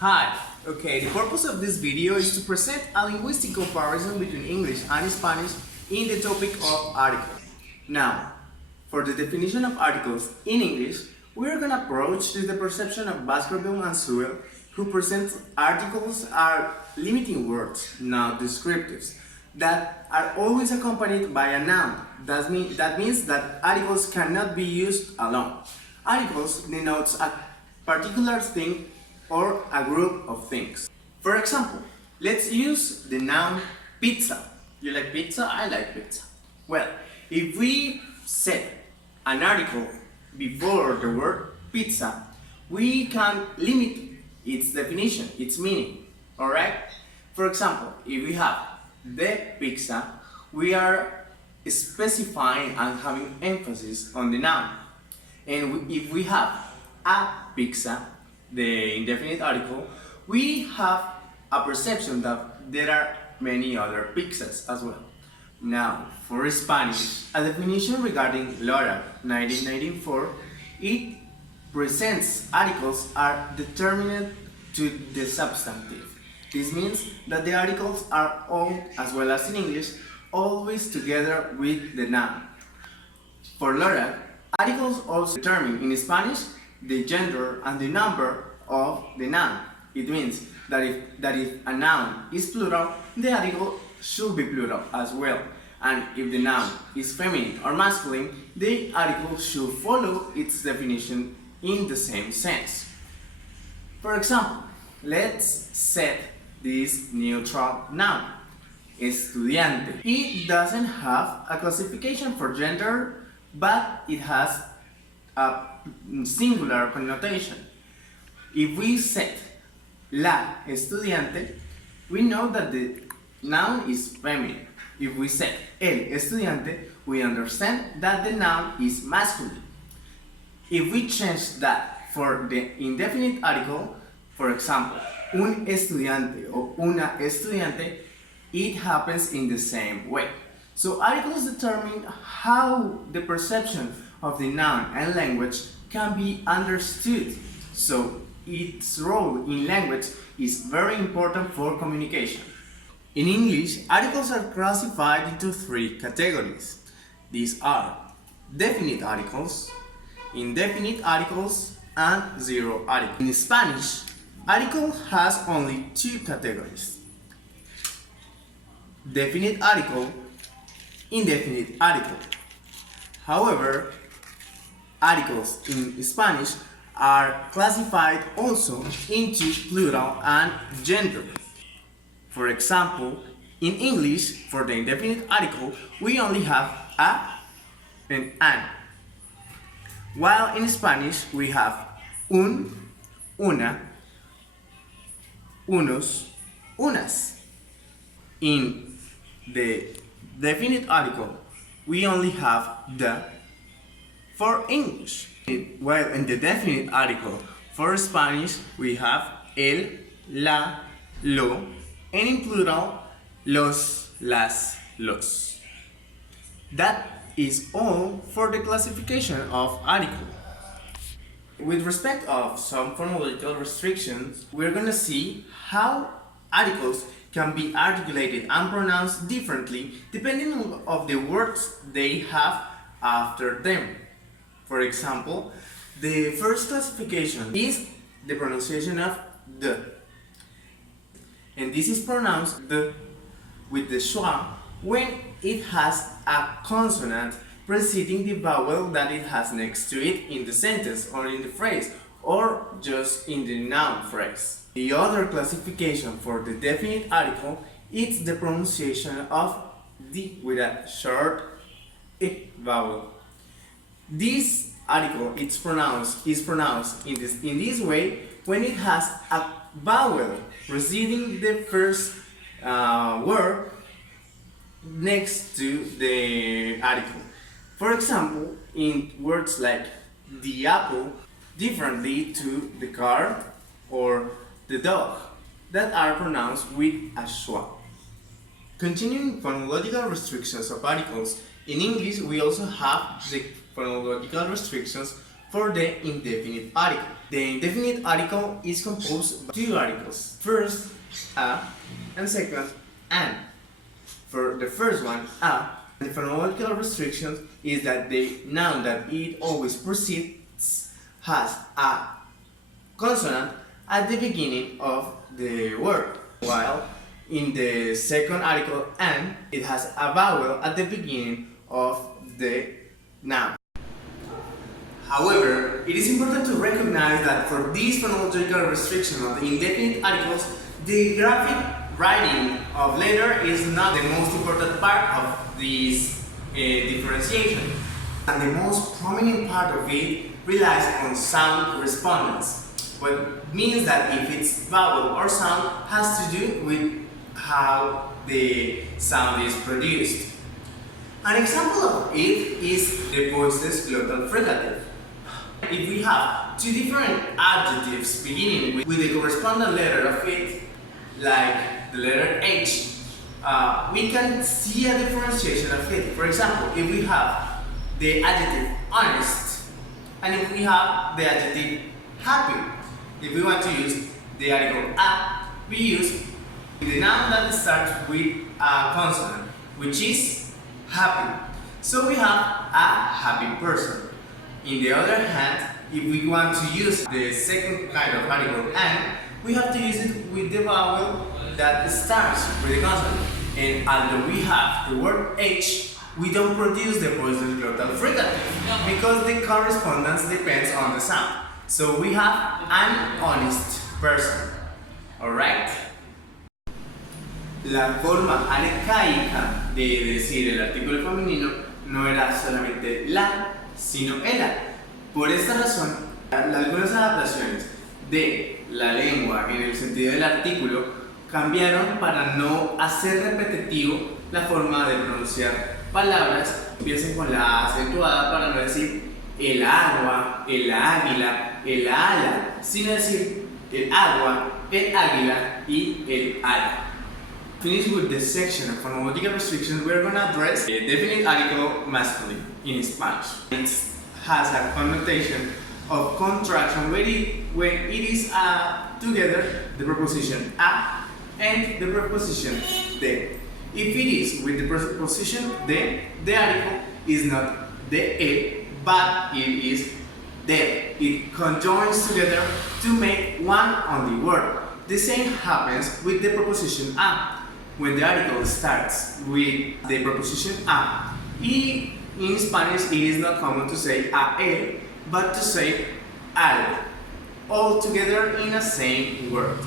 Hi, okay, the purpose of this video is to present a linguistic comparison between English and Spanish in the topic of articles. Now, for the definition of articles in English, we are going to approach the perception of Baskerville and Sewell, who present articles are limiting words, not descriptives, that are always accompanied by a noun. That means that articles cannot be used alone. Articles denotes a particular thing or a group of things. For example, let's use the noun pizza. You like pizza? I like pizza. Well, if we set an article before the word pizza, we can limit its definition, its meaning. Alright? For example, if we have the pizza, we are specifying and having emphasis on the noun. And if we have a pizza, the indefinite article, we have a perception that there are many other pizzas as well. Now, for Spanish, a definition regarding LORA 1994, it presents articles are determined to the substantive. This means that the articles are all, as well as in English, always together with the noun. For LORA, articles also determine in Spanish the gender and the number of the noun. It means that if a noun is plural, the article should be plural as well. And if the noun is feminine or masculine, the article should follow its definition in the same sense. For example, let's set this neutral noun, estudiante. It doesn't have a classification for gender, but it has a singular connotation. If we set la estudiante, we know that the noun is feminine. If we set el estudiante, we understand that the noun is masculine. If we change that for the indefinite article, for example, un estudiante or una estudiante, it happens in the same way. So articles determine how the perception of the noun and language can be understood. So its role in language is very important for communication. In English, articles are classified into three categories. These are definite articles, indefinite articles, and zero articles. In Spanish, article has only two categories: definite article, indefinite article. However, articles in Spanish are classified also into plural and gender. For example, in English, for the indefinite article, we only have a and an. While in Spanish, we have un, una, unos, unas. In the definite article, we only have the for English. While in the definite article for Spanish, we have el, la, lo, and in plural, los, las, los. That is all for the classification of article. With respect of some phonological restrictions, we're gonna see how articles can be articulated and pronounced differently depending on the words they have after them. For example, the first classification is the pronunciation of the. And this is pronounced the with the schwa when it has a consonant preceding the vowel that it has next to it in the sentence or in the phrase or just in the noun phrase. The other classification for the definite article is the pronunciation of the with a short I vowel. This article is pronounced in this way when it has a vowel preceding the first word next to the article. For example, in words like the apple, differently to the car or the dog, that are pronounced with a schwa. Continuing phonological restrictions of articles, in English we also have the phonological restrictions for the indefinite article. The indefinite article is composed by two articles. First, a, and second, an. For the first one, a, the phonological restriction is that the noun that it always precedes has a consonant at the beginning of the word, while in the second article, an, it has a vowel at the beginning of the noun. However, it is important to recognize that for this phonological restriction of the indefinite articles, the graphic writing of letter is not the most important part of this differentiation. And the most prominent part of it relies on sound correspondence, what means that if its vowel or sound has to do with how the sound is produced. An example of it is the voiceless glottal fricative. If we have two different adjectives beginning with the corresponding letter of it, like the letter H, we can see a differentiation of it. For example, if we have the adjective honest, and if we have the adjective happy, if we want to use the article a, we use the noun that starts with a consonant, which is happy. So we have a happy person. In the other hand, if we want to use the second kind of article and, we have to use it with the vowel that starts with the consonant. And although we have the word H, we don't produce the voiceless glottal fricative because the correspondence depends on the sound. So we have an honest person. Alright? La forma arcaica de decir el artículo femenino no era solamente la, sino ela. Por esta razón, algunas adaptaciones de la lengua en el sentido del artículo cambiaron para no hacer repetitivo la forma de pronunciar palabras. Empiecen con la acentuada para no decir el agua, el águila, el ala, sino decir el agua, el águila y el ala. Finish with this section of phonological restrictions, we are going to address the definite article masculine in Spanish. It has a connotation of contraction when it is together the preposition a and the preposition de. If it is with the preposition de, the article is not de el, but it is de. It conjoins together to make one only word. The same happens with the preposition a. When the article starts with the preposition a, in Spanish it is not common to say a el, but to say al, all together in a same word.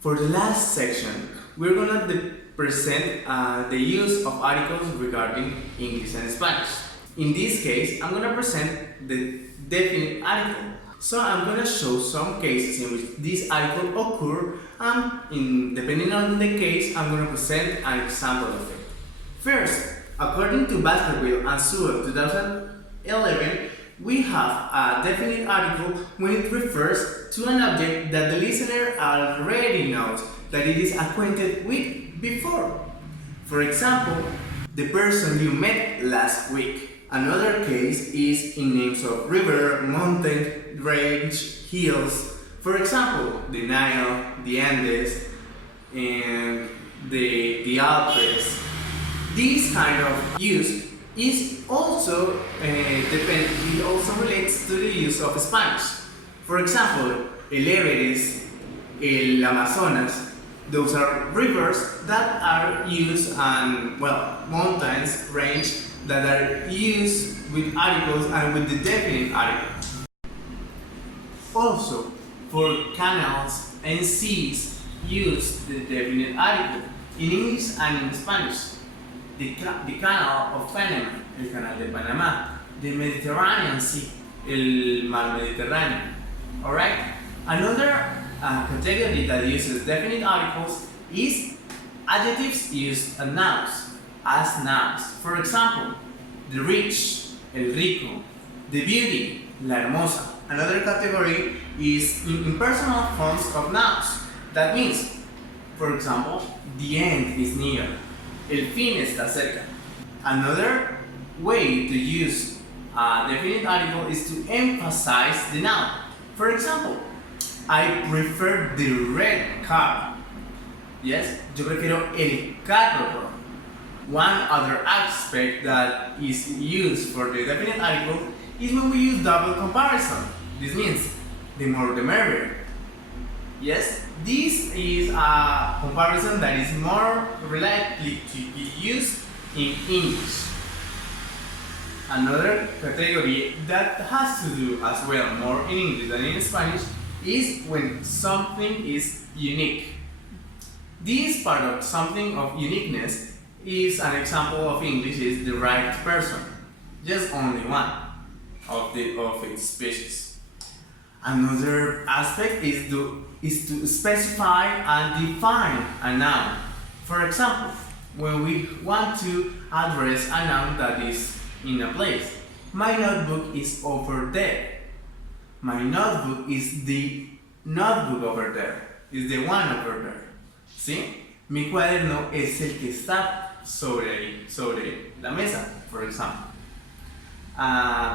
For the last section, we're going to present the use of articles regarding English and Spanish. In this case, I'm going to present the definite article. So I'm going to show some cases in which this article occur, and depending on the case, I'm going to present an example of it. First, according to Baskerville and Sewell 2011, we have a definite article when it refers to an object that the listener already knows that it is acquainted with before. For example, the person you met last week. Another case is in names of river, mountain, range, hills. For example, the Nile, the Andes, and the Alps. This kind of use is also it also relates to the use of Spanish. For example, el Everest, el Amazonas, those are rivers that are used on, mountains, range, that are used with articles and with the definite article. Also, for canals and seas, use the definite article in English and in Spanish. The Canal of Panama, el Canal de Panamá. The Mediterranean Sea, el Mar Mediterráneo. Alright? Another category that uses definite articles is adjectives used as nouns. For example, the rich, el rico, the beauty, la hermosa. Another category is impersonal forms of nouns. That means, for example, the end is near, el fin está cerca. Another way to use A definite article is to emphasize the noun. For example, I prefer the red car. Yes, yo prefiero el carro. One other aspect that is used for the definite article is when we use double comparison. This means the more the merrier. Yes, this is a comparison that is more likely to be used in English. Another category that has to do as well more in English than in Spanish is when something is unique. This part of something of uniqueness is an example of English is the right person. Just only one of its species. Another aspect is to specify and define a noun. For example, when we want to address a noun that is in a place. My notebook is over there. My notebook is the notebook over there. Is the one over there. ¿Sí? Mi cuaderno es el que está sobre la mesa, for example.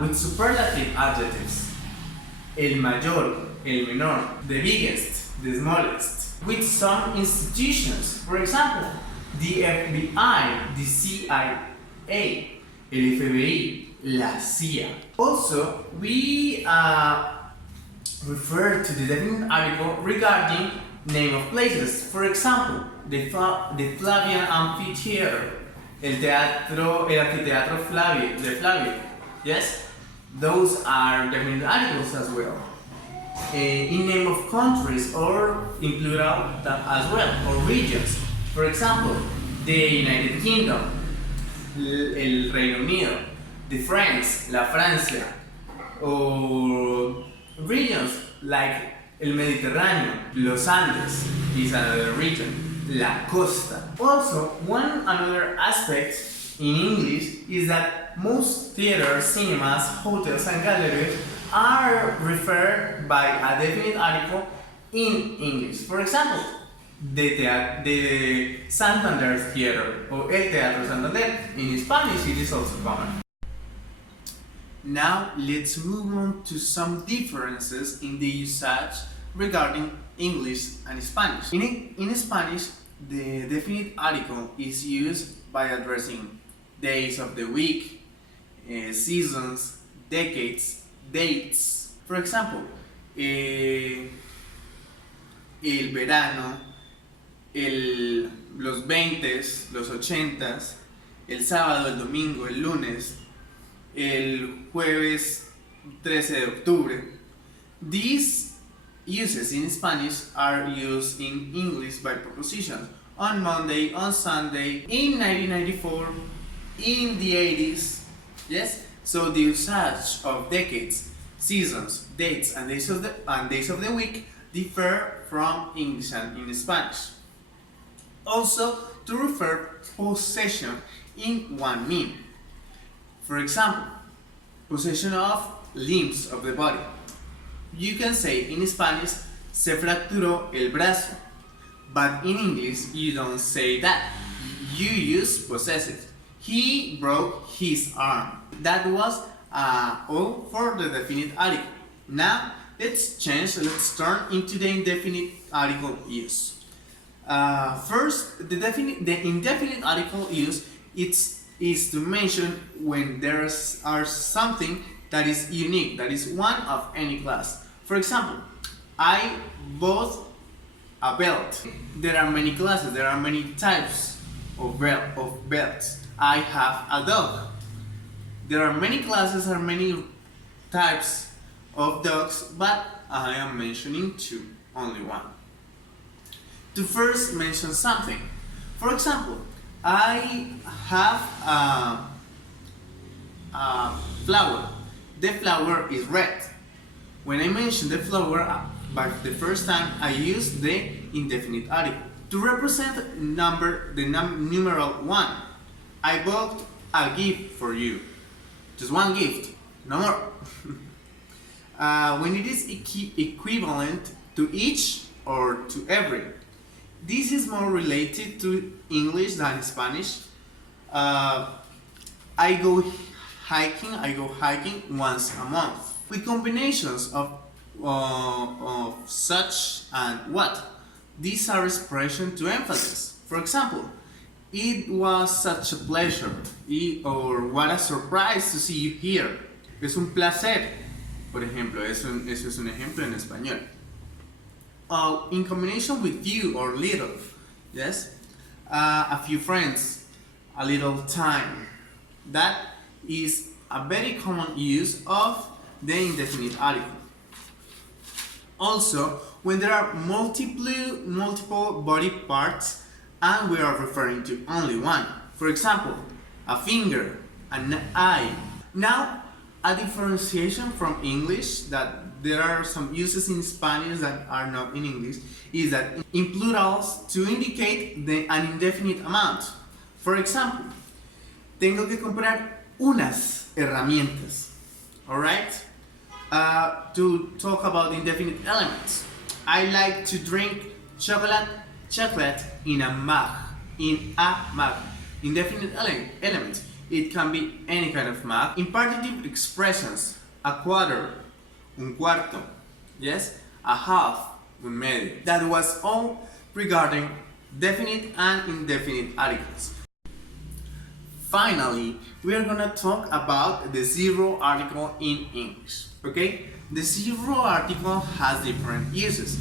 With superlative adjectives. El mayor, el menor, the biggest, the smallest. With some institutions, for example, the FBI, the CIA, el FBI, la CIA. Also, we refer to the definite article regarding name of places. For example, the Flavian Amphitheater, el anfiteatro de Flavio. Yes, those are definite articles as well. In name of countries or in plural as well, or regions. For example, the United Kingdom, el Reino Unido, the France, la Francia, or regions like el Mediterráneo, los Andes is another region, la costa. Also, one another aspect in English is that most theaters, cinemas, hotels and galleries are referred by a definite article in English. For example, the Santander Theater or El Teatro Santander. In Spanish it is also common. Now let's move on to some differences in the usage regarding English and Spanish. In Spanish, the definite article is used by addressing days of the week, seasons, decades, dates. For example, el verano, los 20s, los 80s, el sábado, el domingo, el lunes, el jueves 13 de octubre. These uses in Spanish are used in English by preposition. On Monday, on Sunday, in 1994, in the 80s. Yes? So the usage of decades, seasons, dates, and days of the week differ from English and in Spanish. Also, to refer possession in one meaning. For example, possession of limbs of the body. You can say in Spanish, se fracturó el brazo, but in English you don't say that. You use possessive. He broke his arm. That was all for the definite article. Now let's turn into the indefinite article use. First, the indefinite article use is to mention when there's something that is unique, that is one of any class. For example, I bought a belt. There are many classes, there are many types of belts. I have a dog. There are many classes and many types of dogs, but I am mentioning only one. To first mention something. For example, I have a flower. The flower is red. When I mention the flower, by the first time I use the indefinite article. To represent the numeral 1, I bought a gift for you. Just one gift, no more. When it is equivalent to each or to every. This is more related to English than Spanish. I go hiking, I go hiking once a month. With combinations of such and what. These are expressions to emphasis. For example, it was such a pleasure, or what a surprise to see you here. Es un placer, por ejemplo, eso es un ejemplo en español. In combination with you or little, yes, a few friends, a little time. That is a very common use of the indefinite article. Also, when there are multiple body parts and we are referring to only one. For example, a finger, an eye. Now, a differentiation from English that there are some uses in Spanish that are not in English is that in plurals to indicate an indefinite amount. For example, tengo que comprar unas herramientas. Alright? To talk about indefinite elements. I like to drink chocolate in a mug. Indefinite elements. It can be any kind of mug. Imperative expressions. A quarter, un cuarto. Yes? A half, un medio. That was all regarding definite and indefinite articles. Finally, we are gonna talk about the zero article in English. Okay? The zero article has different uses.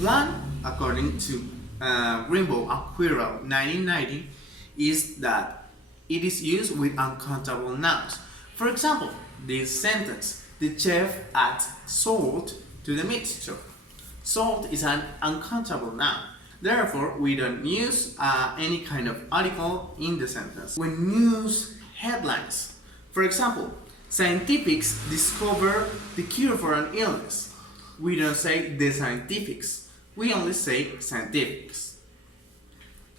One, according to Greenbow and Quirrell 1990, is that it is used with uncountable nouns. For example, this sentence, the chef adds salt to the mixture. Salt is an uncountable noun. Therefore, we don't use any kind of article in the sentence. When news headlines, for example, scientifics discover the cure for an illness. We don't say the scientifics, we only say scientifics.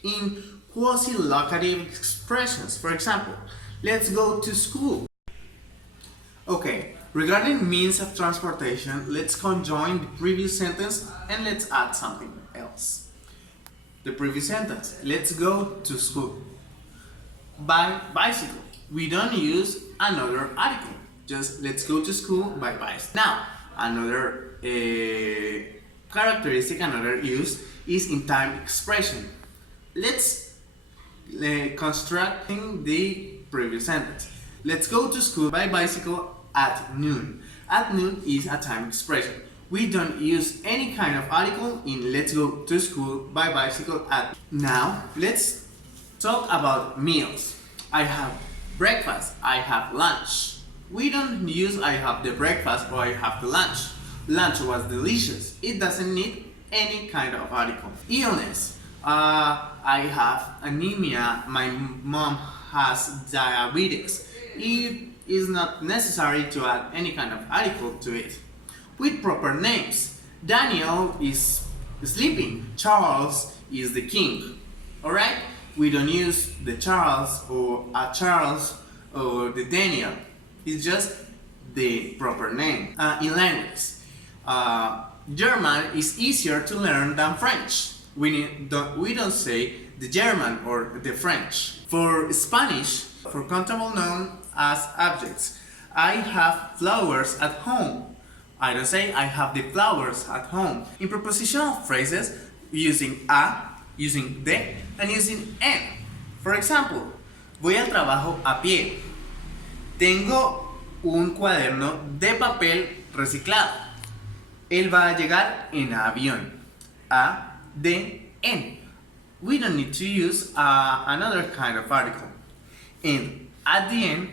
In quasi-locative expressions, for example, let's go to school. Okay, regarding means of transportation, let's conjoin the previous sentence and let's add something else. The previous sentence, let's go to school. By bicycle, we don't use another article, just let's go to school by bicycle. Now, another characteristic, another use is in time expression. Let's constructing the previous sentence. Let's go to school by bicycle at noon. At noon is a time expression. We don't use any kind of article in let's go to school by bicycle at. Now, let's talk about meals. I have breakfast, I have lunch. We don't use I have the breakfast or I have the lunch. Lunch was delicious. It doesn't need any kind of article. Illness. I have anemia. My mom has diabetes. It is not necessary to add any kind of article to it. With proper names, Daniel is sleeping. Charles is the king. Alright? We don't use the Charles or a Charles or the Daniel. It's just the proper name. In language, German is easier to learn than French. We don't say the German or the French. For Spanish, for countable noun as objects, I have flowers at home. I don't say I have the flowers at home. In prepositional phrases, using a, using de, and using en. For example, voy al trabajo a pie. Tengo un cuaderno de papel reciclado. Él va a llegar en avión. A, de, en. We don't need to use another kind of article. And at the end,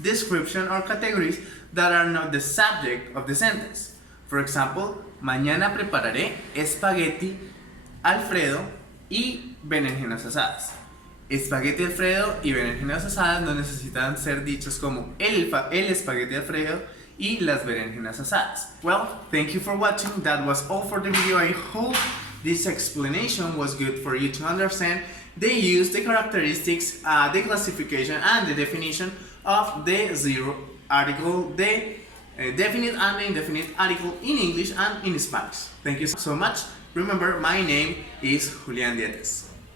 description or categories that are not the subject of the sentence. For example, mañana prepararé espagueti Alfredo y berenjenas asadas. Espagueti Alfredo y berenjenas asadas no necesitan ser dichos como el espagueti Alfredo y las berenjenas asadas. Well, thank you for watching. That was all for the video. I hope this explanation was good for you to understand the use, the characteristics, the classification and the definition of the zero article, the definite and the indefinite article in English and in Spanish. Thank you so much. Remember, my name is Julián Diettes.